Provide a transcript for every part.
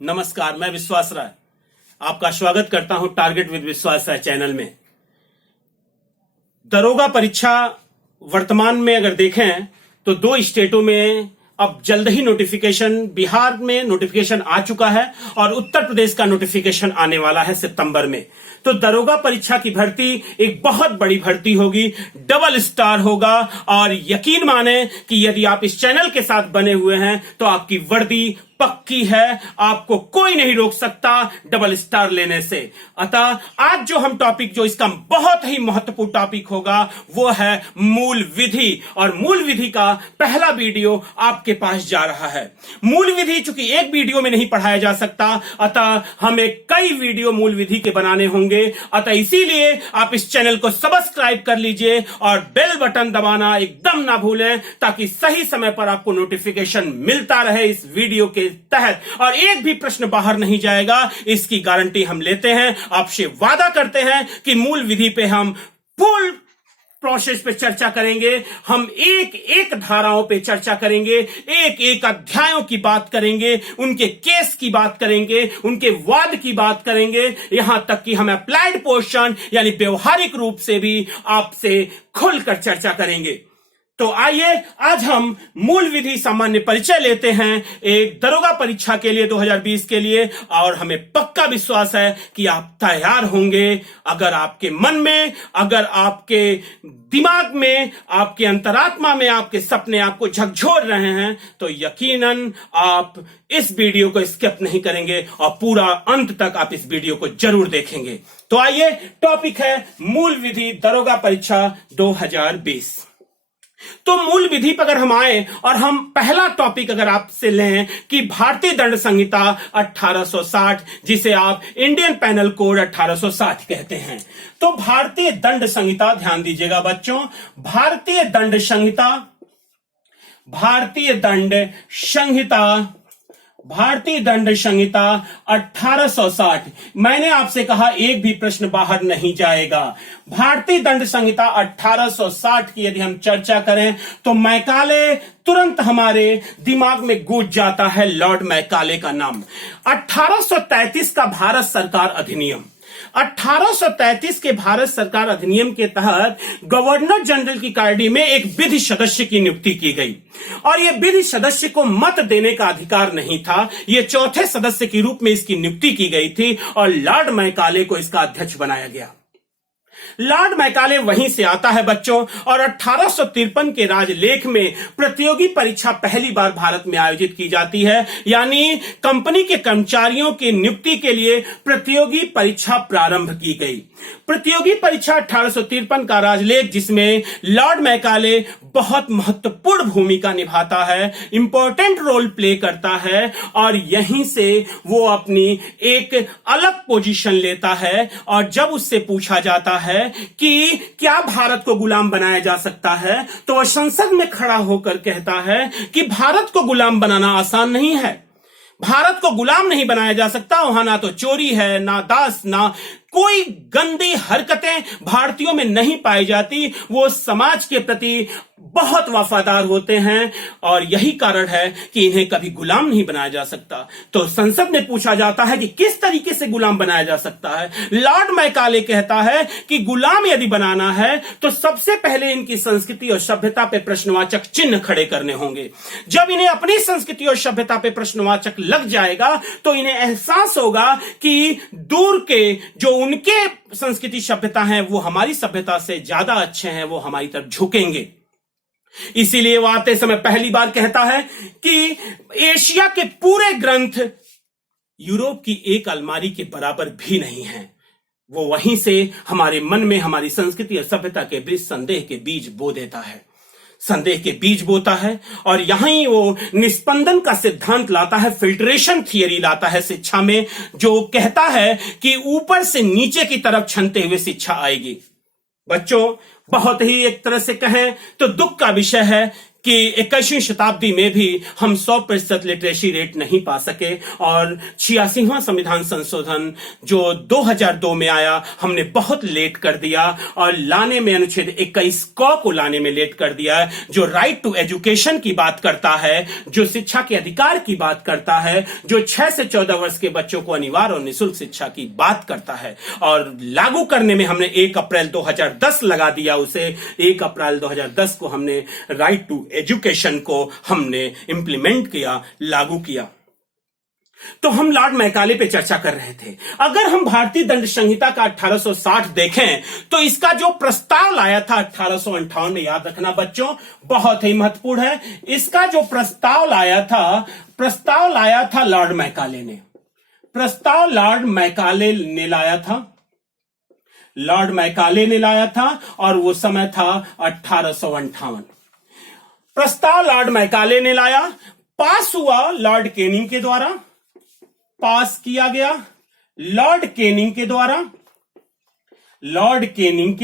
नमस्कार, मैं विश्वास राय आपका स्वागत करता हूं टारगेट विद विश्वास राय चैनल में। दरोगा परीक्षा वर्तमान में अगर देखें तो 2 स्टेटों में अब जल्द ही नोटिफिकेशन, बिहार में नोटिफिकेशन आ चुका है और उत्तर प्रदेश का नोटिफिकेशन आने वाला है सितंबर में। तो दरोगा परीक्षा की भर्ती एक बहुत बड़ी भर्ती होगी, डबल स्टार होगा और यकीन माने कि यदि आप इस चैनल के साथ बने हुए हैं तो आपकी वर्दी पक्की है, आपको कोई नहीं रोक सकता डबल स्टार लेने से। अतः आज जो हम टॉपिक, जो इसका बहुत ही महत्वपूर्ण टॉपिक होगा वो है मूल विधि, और मूल विधि का पहला वीडियो आपके पास जा रहा है। मूल विधि चूंकि एक वीडियो में नहीं पढ़ाया जा सकता, अतः हमें कई वीडियो मूल विधि के बनाने होंगे। अतः इसीलिए आप इस चैनल को सब्सक्राइब कर लीजिए और बेल बटन दबाना एकदम ना भूलें, ताकि सही समय पर आपको नोटिफिकेशन मिलता रहे इस वीडियो के तहत और एक भी प्रश्न बाहर नहीं जाएगा, इसकी गारंटी हम लेते हैं। आपसे वादा करते हैं कि मूल विधि पे हम फुल प्रोसेस पे चर्चा करेंगे, हम एक एक धाराओं पे चर्चा करेंगे, एक एक अध्यायों की बात करेंगे, उनके केस की बात करेंगे, उनके वाद की बात करेंगे, यहां तक कि हम अप्लाइड पोर्शन यानी व्यवहारिक रूप से भी आपसे खुलकर चर्चा करेंगे। तो आइए आज हम मूल विधि सामान्य परिचय लेते हैं एक दरोगा परीक्षा के लिए 2020 के लिए, और हमें पक्का विश्वास है कि आप तैयार होंगे। अगर आपके मन में, अगर आपके दिमाग में, आपके अंतरात्मा में आपके सपने आपको झकझोर रहे हैं तो यकीनन आप इस वीडियो को स्किप नहीं करेंगे और पूरा अंत तक आप इस वीडियो को जरूर देखेंगे। तो आइए, टॉपिक है मूल विधि दरोगा परीक्षा 2020। तो मूल विधि पर अगर हम आए और हम पहला टॉपिक अगर आपसे लें कि भारतीय दंड संहिता 1860, जिसे आप इंडियन पेनल कोड 1860 कहते हैं। तो भारतीय दंड संहिता, ध्यान दीजिएगा बच्चों, भारतीय दंड संहिता 1860। मैंने आपसे कहा एक भी प्रश्न बाहर नहीं जाएगा। भारतीय दंड संहिता 1860 की यदि हम चर्चा करें तो मैकाले तुरंत हमारे दिमाग में गूंज जाता है लॉर्ड मैकाले का नाम। 1833 का भारत सरकार अधिनियम, 1833 के भारत सरकार अधिनियम के तहत गवर्नर जनरल की कार्यालय में एक विधि सदस्य की नियुक्ति की गई, और यह विधि सदस्य को मत देने का अधिकार नहीं था। यह चौथे सदस्य के रूप में इसकी नियुक्ति की गई थी और लॉर्ड मैकाले को इसका अध्यक्ष बनाया गया। लॉर्ड मैकाले वहीं से आता है बच्चों, और 1853 के राजलेख में प्रतियोगी परीक्षा पहली बार भारत में आयोजित की जाती है, यानी कंपनी के कर्मचारियों की नियुक्ति के लिए प्रतियोगी परीक्षा प्रारंभ की गई। प्रतियोगी परीक्षा 1853 का राजलेख, जिसमें लॉर्ड मैकाले बहुत महत्वपूर्ण भूमिका निभाता है, इंपॉर्टेंट रोल प्ले करता है, और यहीं से वो अपनी एक अलग पोजीशन लेता है। और जब उससे पूछा जाता है कि क्या भारत को गुलाम बनाया जा सकता है, तो वह संसद में खड़ा होकर कहता है कि भारत को गुलाम बनाना आसान नहीं है, भारत को गुलाम नहीं बनाया जा सकता। वहां ना तो चोरी है, ना दास, ना कोई गंदी हरकतें भारतीयों में नहीं पाई जाती। वो समाज के प्रति बहुत वफादार होते हैं और यही कारण है कि इन्हें कभी गुलाम नहीं बनाया जा सकता। तो संसद में पूछा जाता है कि किस तरीके से गुलाम बनाया जा सकता है। लॉर्ड मैकाले कहता है कि गुलाम यदि बनाना है तो सबसे पहले इनकी संस्कृति और सभ्यता पे प्रश्नवाचक चिन्ह खड़े करने होंगे। जब इन्हें अपनी संस्कृति और सभ्यता पे प्रश्नवाचक लग जाएगा तो इन्हें एहसास होगा कि दूर के जो उनके संस्कृति सभ्यता है वो हमारी सभ्यता से ज्यादा अच्छे हैं, वो हमारी तरफ झुकेंगे। इसीलिए वो आते समय पहली बार कहता है कि एशिया के पूरे ग्रंथ यूरोप की एक अलमारी के बराबर भी नहीं है। वो वहीं से हमारे मन में हमारी संस्कृति और सभ्यता के बीच संदेह के बीज बो देता है, संदेह के बीज बोता है, और यहां ही वो निस्पंदन का सिद्धांत लाता है, फिल्ट्रेशन थियरी लाता है शिक्षा में, जो कहता है कि ऊपर से नीचे की तरफ छनते हुए शिक्षा आएगी। बच्चों, बहुत ही एक तरह से कहें तो दुख का विषय है कि 21वीं शताब्दी में भी हम 100% लिटरेसी रेट नहीं पा सके और 86वां संविधान संशोधन जो 2002 में आया, हमने बहुत लेट कर दिया और लाने में अनुच्छेद 21 को लाने में लेट कर दिया, जो राइट टू एजुकेशन की बात करता है, जो शिक्षा के अधिकार की बात करता है, जो 6 से 14 वर्ष के बच्चों को अनिवार्य और निःशुल्क शिक्षा की बात करता है। और लागू करने में हमने 1 अप्रैल 2010 लगा दिया, उसे 1 अप्रैल 2010 को हमने राइट टू एजुकेशन को हमने इंप्लीमेंट किया, लागू किया। तो हम लॉर्ड मैकाले पे चर्चा कर रहे थे। अगर हम भारतीय दंड संहिता का 1860 देखें तो इसका जो प्रस्ताव लाया था 1858 में, याद रखना बच्चों, बहुत ही महत्वपूर्ण है। इसका जो प्रस्ताव लाया था लॉर्ड मैकाले ने। प्रस्ताव लॉर्ड मैकाले ने लाया था और वो समय था 1858। प्रस्ताव लॉर्ड मैकाले ने लाया, पास हुआ लॉर्ड कैनिंग के द्वारा, पास किया गया लॉर्ड कैनिंग के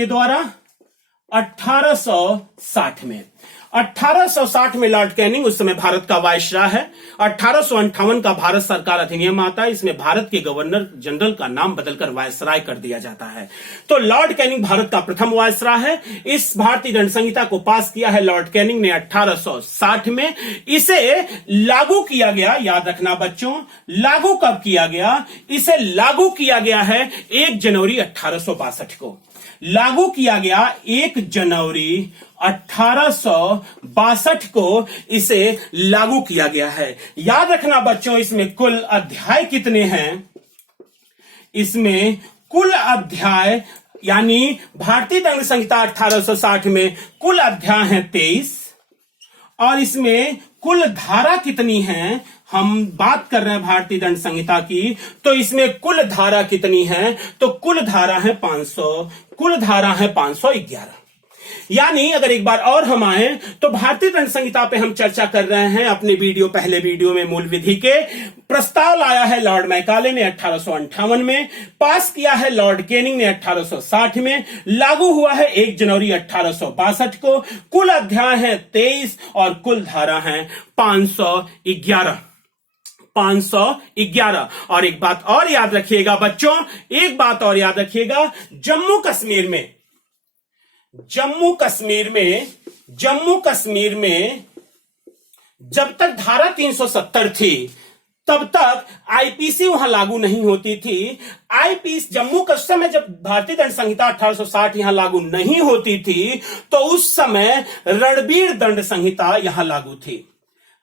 द्वारा 1860 में। 1860 में लॉर्ड कैनिंग उस समय भारत का वायसराय है। 1858 का भारत सरकार अधिनियम आता है, इसमें भारत के गवर्नर जनरल का नाम बदलकर वायसराय कर दिया जाता है। तो लॉर्ड कैनिंग भारत का प्रथम वायसराय है। इस भारतीय दंड संहिता को पास किया है लॉर्ड कैनिंग ने 1860 में। इसे लागू किया गया, याद रखना बच्चों, लागू कब किया गया? इसे लागू किया गया है 1 जनवरी 1862 को। लागू किया गया 1 जनवरी 1862 को इसे लागू किया गया है। याद रखना बच्चों, इसमें कुल अध्याय कितने हैं? इसमें कुल अध्याय, यानी भारतीय दंड संहिता 1860 में कुल अध्याय हैं 23 और इसमें कुल धारा कितनी है? हम बात कर रहे हैं भारतीय दंड संहिता की, तो इसमें कुल धारा कितनी है? तो कुल धारा है 511। यानी अगर एक बार और हम आए तो भारतीय दंड संहिता पे हम चर्चा कर रहे हैं अपने पहले वीडियो में मूल विधि के। प्रस्ताव लाया है लॉर्ड मैकाले ने 1858 में, पास किया है लॉर्ड कैनिंग ने 1860 में, लागू हुआ है 1 जनवरी 1862 को। कुल अध्याय है 23 और कुल धारा है 511। और एक बात और याद रखिएगा बच्चों, जम्मू कश्मीर में जब तक धारा 370 थी तब तक आईपीसी वहां लागू नहीं होती थी। आईपीसी जम्मू कश्मीर में जब भारतीय दंड संहिता 1860 यहां लागू नहीं होती थी तो उस समय रणवीर दंड संहिता यहां लागू थी।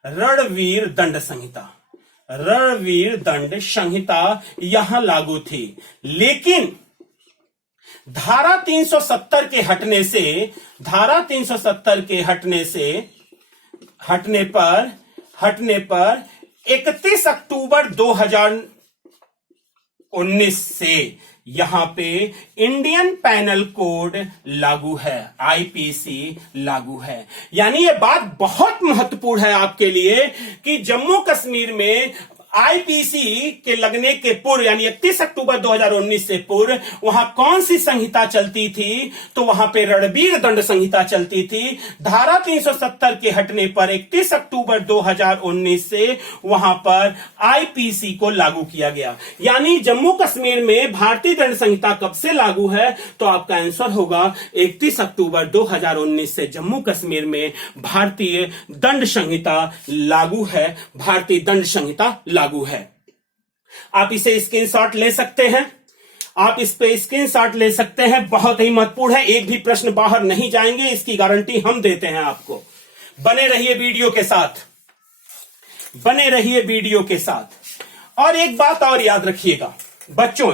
रणवीर दंड संहिता यहां लागू थी। लेकिन धारा 370 के हटने पर 31 अक्टूबर 2019 से यहां पे इंडियन पैनल कोड लागू है, आईपीसी लागू है। यानी ये बात बहुत महत्वपूर्ण है आपके लिए कि जम्मू कश्मीर में आईपीसी के लगने के पूर्व, यानी 31 अक्टूबर 2019 से पूर्व वहां कौन सी संहिता चलती थी? तो वहां पे रणवीर दंड संहिता चलती थी। धारा 370 के हटने पर 31 अक्टूबर 2019 से वहां पर आईपीसी को लागू किया गया। यानी जम्मू कश्मीर में भारतीय दंड संहिता कब से लागू है? तो आपका आंसर होगा 31 अक्टूबर 2019 से जम्मू कश्मीर में भारतीय दंड संहिता लागू है, भारतीय दंड संहिता लागू है। आप इसे स्क्रीनशॉट ले सकते हैं, बहुत ही महत्वपूर्ण है, एक भी प्रश्न बाहर नहीं जाएंगे, इसकी गारंटी हम देते हैं आपको। बने रहिए वीडियो के साथ। और एक बात और याद रखिएगा बच्चों,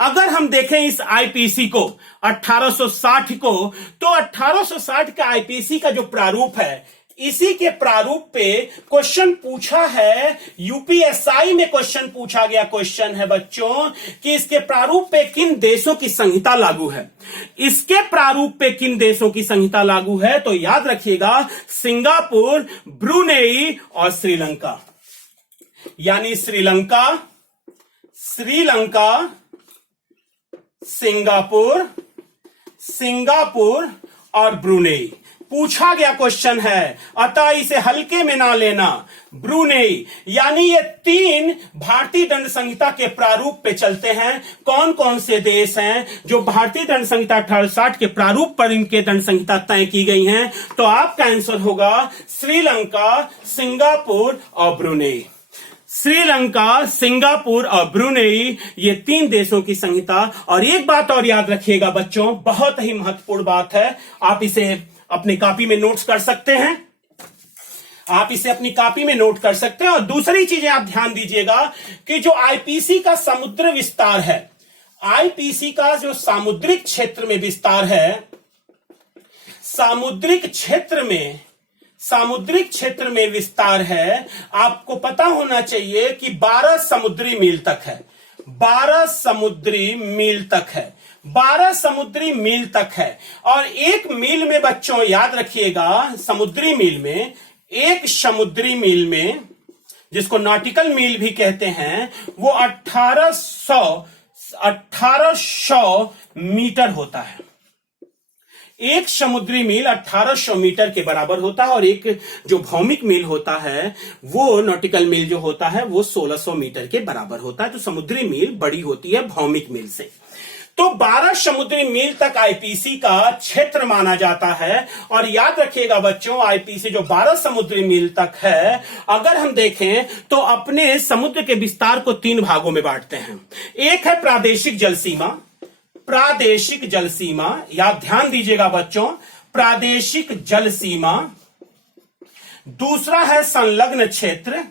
अगर हम देखें इस आईपीसी को 1860 को, तो 1860 का आईपीसी का जो प्रारूप है, इसी के प्रारूप पे क्वेश्चन पूछा है, यूपीएसआई में क्वेश्चन पूछा गया क्वेश्चन है बच्चों कि इसके प्रारूप पे किन देशों की संहिता लागू है। इसके प्रारूप पे किन देशों की संहिता लागू है? तो याद रखिएगा, सिंगापुर, ब्रुनेई और श्रीलंका। यानी श्रीलंका, सिंगापुर और ब्रुनेई, पूछा गया क्वेश्चन है, अतः इसे हल्के में ना लेना। ब्रुनेई, यानी ये 3 भारतीय दंड संहिता के प्रारूप पे चलते हैं। कौन कौन से देश हैं जो भारतीय दंड संहिता 1860 के प्रारूप पर इनके दंड संहिता तय की गई हैं? तो आपका आंसर होगा श्रीलंका, सिंगापुर और ब्रुनेई। श्रीलंका, सिंगापुर और ब्रुनेई, ये 3 देशों की संहिता। और एक बात और याद रखिएगा बच्चों, बहुत ही महत्वपूर्ण बात है, आप इसे अपनी कॉपी में नोट्स कर सकते हैं, आप इसे अपनी कॉपी में नोट कर सकते हैं। और दूसरी चीजें आप ध्यान दीजिएगा कि जो आईपीसी का समुद्र विस्तार है, आईपीसी का जो सामुद्रिक क्षेत्र में विस्तार है, सामुद्रिक क्षेत्र में विस्तार है, आपको पता होना चाहिए कि 12 समुद्री मील तक है। 12 समुद्री मील तक है, 12 समुद्री मील तक है। और 1 मील में बच्चों याद रखिएगा, समुद्री मील में, एक समुद्री मील में, जिसको नॉटिकल मील भी कहते हैं, वो 1800 मीटर होता है। एक समुद्री मील 1800 मीटर के बराबर होता है। और एक जो भौमिक मील होता है, वो नॉटिकल मील जो होता है, वो 1600 मीटर के बराबर होता है। तो समुद्री मील बड़ी होती है भौमिक मील से। तो 12 समुद्री मील तक आईपीसी का क्षेत्र माना जाता है। और याद रखिएगा बच्चों, आईपीसी जो 12 समुद्री मील तक है, अगर हम देखें तो अपने समुद्र के विस्तार को 3 भागों में बांटते हैं। एक है प्रादेशिक जल सीमा, प्रादेशिक जल सीमा, याद ध्यान दीजिएगा बच्चों, प्रादेशिक जल सीमा। दूसरा है संलग्न क्षेत्र,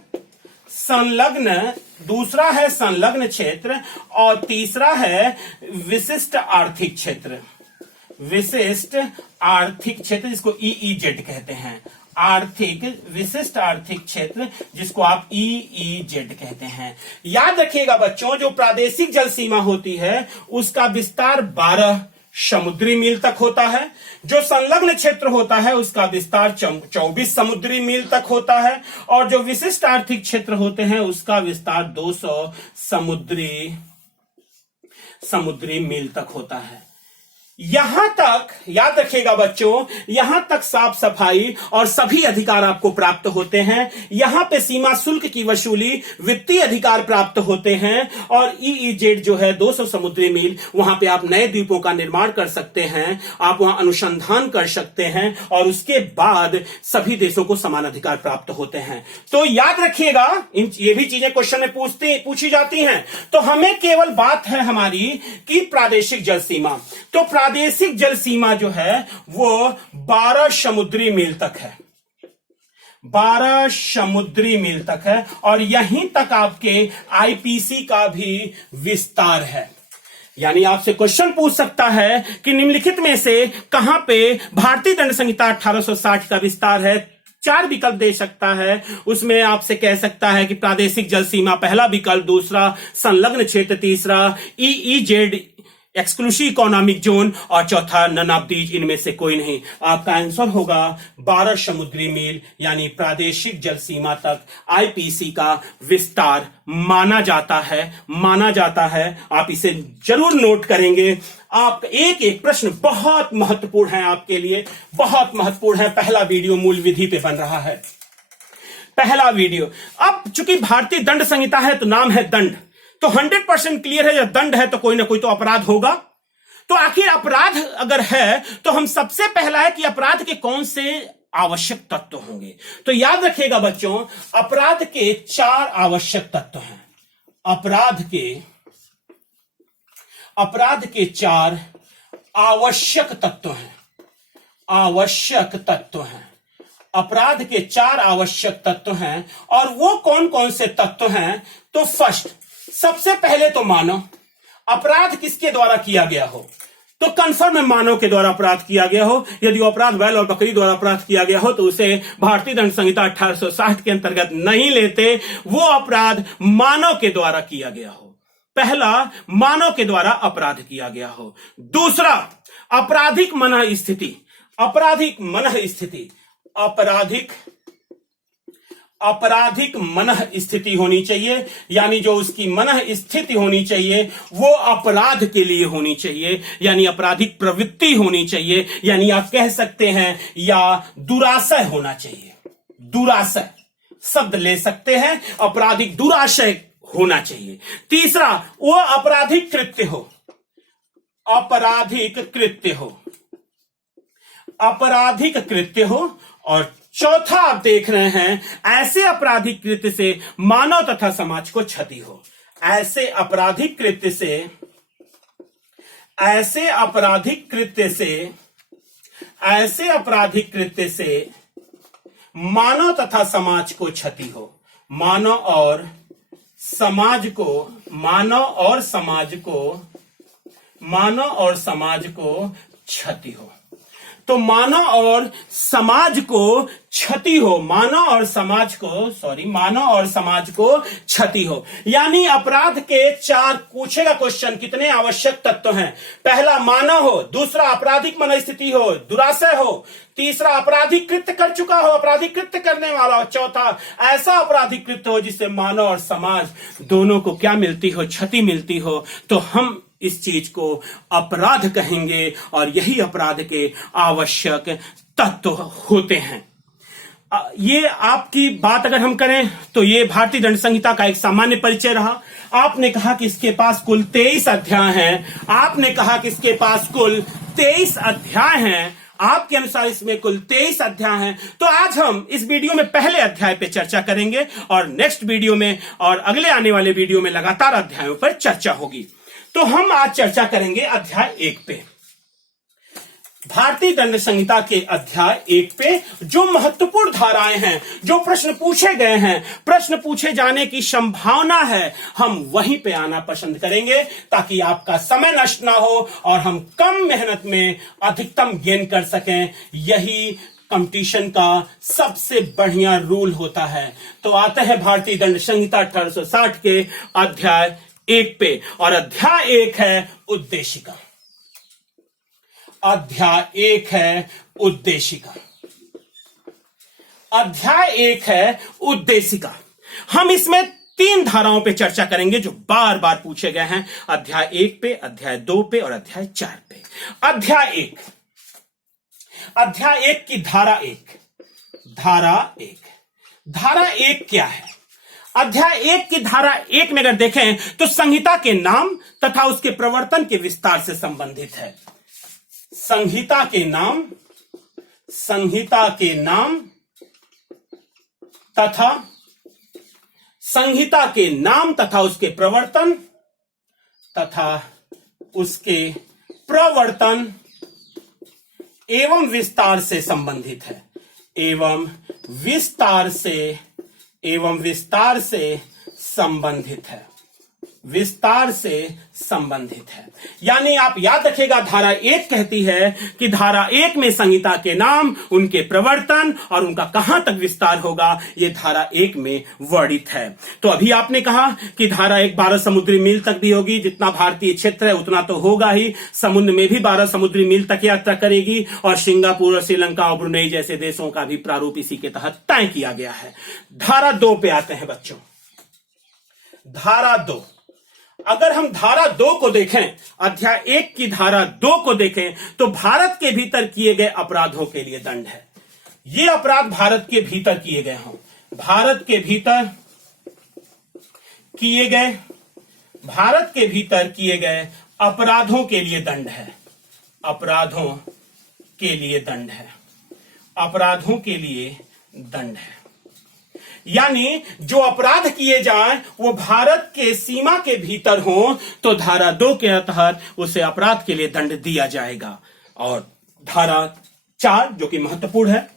दूसरा है संलग्न क्षेत्र। और तीसरा है विशिष्ट आर्थिक क्षेत्र, विशिष्ट आर्थिक क्षेत्र, जिसको ईईजेड कहते हैं। विशिष्ट आर्थिक क्षेत्र, जिसको आप ईईजेड कहते हैं। याद रखिएगा बच्चों, जो प्रादेशिक जल सीमा होती है उसका विस्तार 12 समुद्री मील तक होता है। जो संलग्न क्षेत्र होता है उसका विस्तार 24 समुद्री मील तक होता है। और जो विशिष्ट आर्थिक क्षेत्र होते हैं उसका विस्तार 200 समुद्री मील तक होता है। यहां तक याद रखिएगा बच्चों, यहां तक साफ सफाई और सभी अधिकार आपको प्राप्त होते हैं। यहां पे सीमा शुल्क की वसूली, वित्तीय अधिकार प्राप्त होते हैं। और ईईजेड जो है 200 समुद्री मील, वहां पे आप नए द्वीपों का निर्माण कर सकते हैं, आप वहां अनुसंधान कर सकते हैं। और उसके बाद सभी देशों को समान अधिकार प्राप्त होते हैं। तो याद रखिएगा, ये भी चीजें क्वेश्चन में पूछी जाती हैं। तो हमें केवल बात है हमारी कि प्रादेशिक जल सीमा। तो प्रादेशिक जल सीमा जो है वो 12 समुद्री मील तक है, 12 समुद्री मील तक है। और यहीं तक आपके आईपीसी का भी विस्तार है। यानी आपसे क्वेश्चन पूछ सकता है कि निम्नलिखित में से कहां पे भारतीय दंड संहिता 1860 का विस्तार है। 4 विकल्प दे सकता है, उसमें आपसे कह सकता है कि प्रादेशिक जल सीमा पहला विकल्प, दूसरा संलग्न क्षेत्र, तीसरा ईईजेड एक्सक्लूसिव इकोनॉमिक जोन, और चौथा नन ऑफ दीज, इनमें से कोई नहीं। आपका आंसर होगा 12 समुद्री मील, यानी प्रादेशिक जल सीमा तक आईपीसी का विस्तार माना जाता है। आप इसे जरूर नोट करेंगे। आप एक प्रश्न बहुत महत्वपूर्ण है आपके लिए, बहुत महत्वपूर्ण है। पहला वीडियो मूल विधि पे बन रहा है, पहला वीडियो। अब चूंकि भारतीय दंड संहिता है तो नाम है दंड, तो 100% क्लियर है, जब दंड है तो कोई ना कोई तो अपराध होगा। तो आखिर अपराध अगर है तो हम सबसे पहला है कि अपराध के कौन से आवश्यक तत्व होंगे। तो याद रखिएगा बच्चों, अपराध के 4 आवश्यक तत्व हैं। अपराध के 4 आवश्यक तत्व हैं, अपराध के 4 आवश्यक तत्व हैं। और वो कौन कौन से तत्व हैं? तो फर्स्ट, सबसे पहले तो मानव। अपराध किसके द्वारा किया गया हो? तो कंफर्म मानव के द्वारा अपराध किया गया हो। यदि वो अपराध बैल और बकरी द्वारा अपराध किया गया हो तो उसे भारतीय दंड संहिता 1860 के अंतर्गत नहीं लेते। वो अपराध मानव के द्वारा किया गया हो। पहला, मानव के द्वारा अपराध किया गया हो। दूसरा, आपराधिक मनः स्थिति। आपराधिक मनः स्थिति होनी चाहिए, यानी जो उसकी मनः स्थिति होनी चाहिए वो अपराध के लिए होनी चाहिए, यानी आपराधिक प्रवृत्ति होनी चाहिए, यानी आप कह सकते हैं या दुराशय होना चाहिए। दुराशय शब्द ले सकते हैं, आपराधिक दुराशय होना चाहिए। तीसरा, वो आपराधिक कृत्य हो, आपराधिक कृत्य हो, आपराधिक कृत्य हो। और चौथा आप देख रहे हैं, ऐसे आपराधिक कृत्य से मानव तथा समाज को क्षति हो। ऐसे आपराधिक कृत्य से, ऐसे आपराधिक कृत्य से, ऐसे आपराधिक कृत्य से मानव तथा समाज को क्षति हो। मानव और समाज को, मानव और समाज को, मानव और समाज को क्षति हो। तो मानव और समाज को क्षति हो, मानव और समाज को, सॉरी, मानव और समाज को क्षति हो। यानी अपराध के चार, पूछेगा क्वेश्चन, कितने आवश्यक तत्व हैं? पहला मानव हो, दूसरा आपराधिक मनस्थिति हो, दुराशय हो, तीसरा आपराधिक कृत्य कर चुका हो, आपराधिक कृत्य करने वाला हो, चौथा ऐसा आपराधिक कृत्य हो जिससे मानव और समाज दोनों को क्या मिलती हो? क्षति मिलती हो। तो हम इस चीज को अपराध कहेंगे और यही अपराध के आवश्यक तत्व होते हैं। ये आपकी बात अगर हम करें तो ये भारतीय दंड संहिता का एक सामान्य परिचय रहा। आपने कहा कि इसके पास कुल 23 अध्याय हैं, आपने कहा कि इसके पास कुल 23 अध्याय हैं, आपके अनुसार इसमें कुल 23 अध्याय हैं। तो आज हम इस वीडियो में पहले अध्याय पे चर्चा करेंगे और नेक्स्ट वीडियो में और अगले आने वाले वीडियो में लगातार अध्यायों पर चर्चा होगी। तो हम आज चर्चा करेंगे अध्याय 1 पे, भारतीय दंड संहिता के अध्याय 1 पे। जो महत्वपूर्ण धाराएं हैं, जो प्रश्न पूछे गए हैं, प्रश्न पूछे जाने की संभावना है, हम वहीं पे आना पसंद करेंगे ताकि आपका समय नष्ट ना हो और हम कम मेहनत में अधिकतम गेन कर सकें। यही कंपटीशन का सबसे बढ़िया रूल होता है। तो आते हैं भारतीय दंड संहिता 1860 के अध्याय 1 पे, और अध्याय 1 है उद्देशिका। अध्याय 1 है उद्देशिका। अध्याय 1 है उद्देशिका। हम इसमें 3 धाराओं पे चर्चा करेंगे जो बार बार पूछे गए हैं, अध्याय 1 पे, अध्याय 2 पे और अध्याय 4 पे। अध्याय 1, अध्याय 1 की धारा 1, धारा 1, धारा 1 क्या है? अध्याय 1 की धारा 1 में अगर देखें तो संहिता के नाम तथा उसके प्रवर्तन के विस्तार से संबंधित है। संहिता के नाम, संहिता के नाम तथा, संहिता के नाम तथा उसके प्रवर्तन, तथा उसके प्रवर्तन एवं विस्तार से संबंधित है। एवं विस्तार से, एवं विस्तार से संबंधित है, विस्तार से संबंधित है। यानी आप याद रखिएगा, धारा 1 कहती है कि धारा 1 में संहिता के नाम, उनके प्रवर्तन और उनका कहां तक विस्तार होगा, यह धारा 1 में वर्णित है। तो अभी आपने कहा कि धारा 1 12 समुद्री मील तक भी होगी, जितना भारतीय क्षेत्र है उतना तो होगा ही, समुद्र में भी 12 समुद्री मील तक यात्रा करेगी, और सिंगापुर और श्रीलंका और ब्रुनेई जैसे देशों का भी प्रारूप इसी के तहत तय किया गया है। धारा 2 पे आते हैं बच्चों। धारा 2, अगर हम धारा 2 को देखें, अध्याय 1 की धारा 2 को देखें तो भारत के भीतर किए गए अपराधों के लिए दंड है। ये अपराध भारत के भीतर किए गए हों, भारत के भीतर किए गए, भारत के भीतर किए गए अपराधों के लिए दंड है। अपराधों के लिए दंड है, अपराधों के लिए दंड है। यानी जो अपराध किए जाएं वो भारत के सीमा के भीतर हो तो धारा 2 के तहत उसे अपराध के लिए दंड दिया जाएगा। और धारा 4 जो कि महत्वपूर्ण है,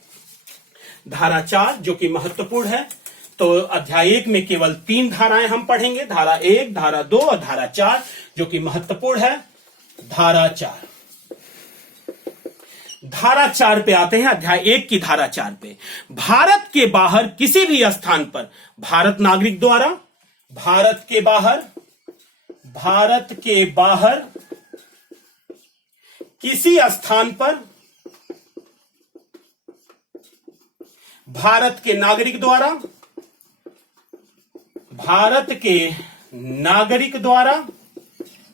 धारा 4 जो कि महत्वपूर्ण है, तो अध्याय 1 में केवल 3 धाराएं हम पढ़ेंगे, धारा 1, धारा 2 और धारा 4 जो कि महत्वपूर्ण है। धारा 4, धारा 4 पे आते हैं, अध्याय 1 की धारा 4 पे। भारत के बाहर किसी भी स्थान पर भारत नागरिक द्वारा, भारत के बाहर, भारत के बाहर किसी स्थान पर भारत के नागरिक द्वारा भारत के नागरिक द्वारा,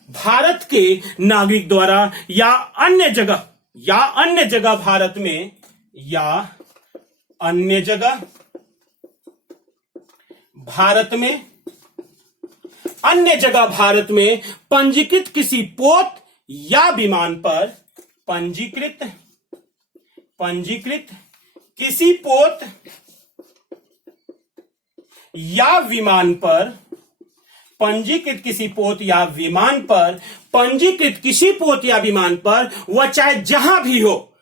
भारत के नागरिक द्वारा या अन्य जगह भारत में, या अन्य जगह भारत में, अन्य जगह भारत में पंजीकृत किसी पोत या विमान पर, पंजीकृत किसी पोत या विमान पर, पंजीकृत किसी पोत या विमान पर, पंजीकृत किसी पोत या विमान पर, वह चाहे जहां भी हो,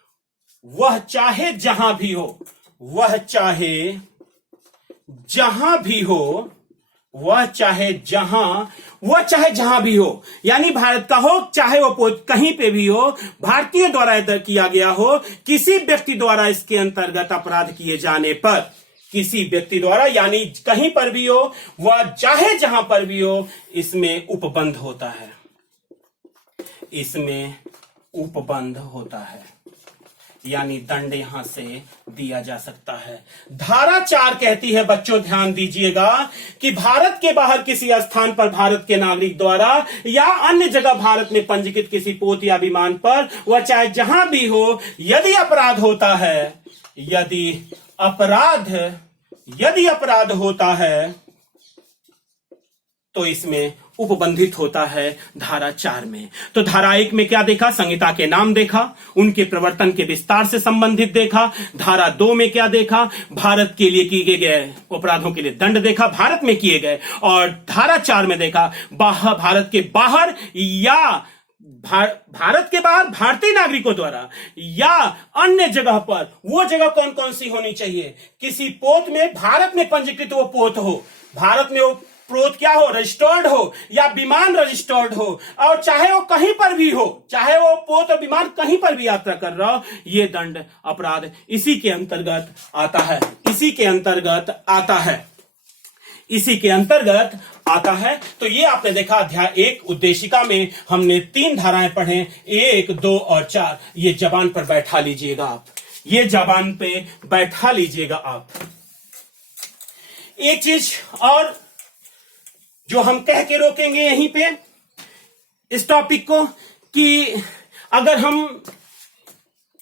वह चाहे जहां भी हो, वह चाहे जहां भी हो, वह चाहे जहां भी हो, यानी भारत का हो चाहे वो पोत कहीं पे भी हो, भारतीयों द्वारा किया गया हो, किसी व्यक्ति द्वारा इसके अंतर्गत अपराध किए जाने पर, किसी व्यक्ति द्वारा यानी कहीं पर भी हो, वह चाहे जहां पर भी हो, इसमें उपबंध होता है, इसमें उपबंध होता है, यानी दंड यहां से दिया जा सकता है। धारा 4 कहती है, बच्चों ध्यान दीजिएगा, कि भारत के बाहर किसी स्थान पर भारत के नागरिक द्वारा या अन्य जगह भारत में पंजीकृत किसी पोत या विमान पर, वह चाहे जहां भी हो, यदि अपराध होता है, यदि अपराध होता है, तो इसमें उपबंधित होता है धारा 4 में। तो धारा 1 में क्या देखा? संहिता के नाम देखा, उनके प्रवर्तन के विस्तार से संबंधित देखा। धारा 2 में क्या देखा? भारत के लिए किए गए अपराधों के लिए दंड देखा, भारत में किए गए। और धारा 4 में देखा भारत के बाहर या भारत के बाहर भारतीय नागरिकों द्वारा या अन्य जगह पर, वो जगह कौन कौन सी होनी चाहिए? किसी पोत में, भारत में पंजीकृत वो पोत हो, भारत में वो पोत क्या हो? रजिस्टर्ड हो, या विमान रजिस्टर्ड हो, और चाहे वो कहीं पर भी हो, चाहे वो पोत और विमान कहीं पर भी यात्रा कर रहा हो, ये दंड अपराध इसी के अंतर्गत आता है, इसी के अंतर्गत आता है, इसी के अंतर्गत आता है। तो ये आपने देखा अध्याय 1 उद्देशिका में हमने 3 धाराएं पढ़े, 1, 2 और 4। ये जबान पर बैठा लीजिएगा आप, ये जबान पे बैठा लीजिएगा आप। एक चीज और जो हम कह के रोकेंगे यहीं पे इस टॉपिक को, कि अगर हम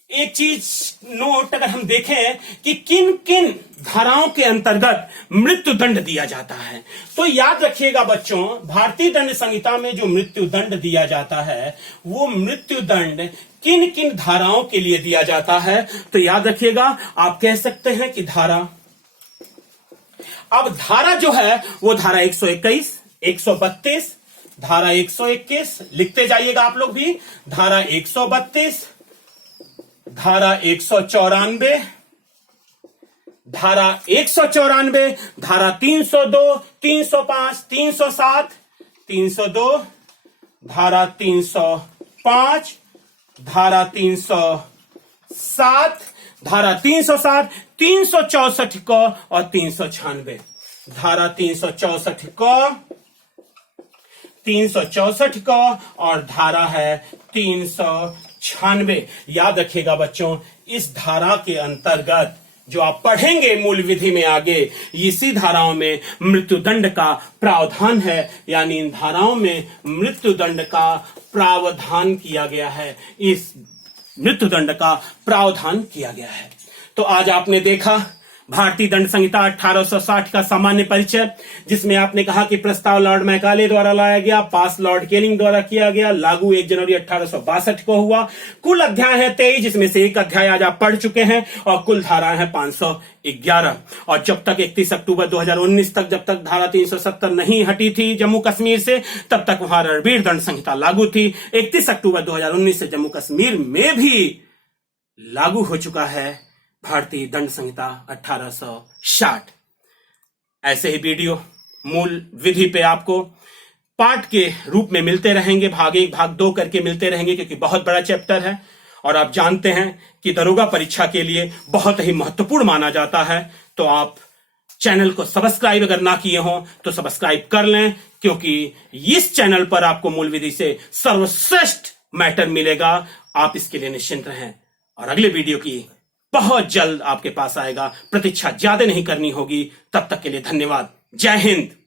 एक चीज नोट अगर हम देखें कि किन किन धाराओं के अंतर्गत मृत्यु दंड दिया जाता है, तो याद रखिएगा बच्चों, भारतीय दंड संहिता में जो मृत्यु दंड दिया जाता है, वो मृत्यु दंड किन किन धाराओं के लिए दिया जाता है। तो याद रखिएगा, आप कह सकते हैं कि धारा, अब धारा जो है वो धारा 121, 132, धारा 121 लिखते जाइएगा आप लोग भी, धारा 132, धारा 194, धारा 194, धारा 302, 305, 307, 302, धारा 305, धारा 307, धारा 307, 364 को और 396, धारा 364 को, 364 को और धारा है 396। याद रखिएगा बच्चों, इस धारा के अंतर्गत जो आप पढ़ेंगे मूल विधि में आगे, इसी धाराओं में मृत्युदंड का प्रावधान है, यानी इन धाराओं में मृत्युदंड का प्रावधान किया गया है, इस मृत्युदंड का प्रावधान किया गया है। तो आज आपने देखा भारतीय दंड संहिता 1860 का सामान्य परिचय, जिसमें आपने कहा कि प्रस्ताव लॉर्ड मैकाले द्वारा लाया गया, पास लॉर्ड केनिंग द्वारा किया गया, लागू 1 जनवरी 1862 को हुआ। कुल अध्याय है 23, जिसमें से एक अध्याय आज आप पढ़ चुके हैं, और कुल धाराएं हैं 511। और जब तक 31 अक्टूबर 2019 तक, जब तक धारा 370 नहीं हटी थी जम्मू कश्मीर से, तब तक वहां रणवीर दंड संहिता लागू थी। 31 अक्टूबर 2019 से जम्मू कश्मीर में भी लागू हो चुका है भारतीय दंड संहिता 1860। ऐसे ही वीडियो मूल विधि पे आपको पार्ट के रूप में मिलते रहेंगे, भाग 1 भाग 2 करके मिलते रहेंगे, क्योंकि बहुत बड़ा चैप्टर है और आप जानते हैं कि दरोगा परीक्षा के लिए बहुत ही महत्वपूर्ण माना जाता है। तो आप चैनल को सब्सक्राइब अगर ना किए हो तो सब्सक्राइब कर लें, क्योंकि इस चैनल पर आपको मूल विधि से सर्वश्रेष्ठ मैटर मिलेगा। आप इसके लिए निश्चिंत रहें, और अगले वीडियो की बहुत जल्द आपके पास आएगा। प्रतीक्षा ज्यादा नहीं करनी होगी। तब तक के लिए धन्यवाद। जय हिंद।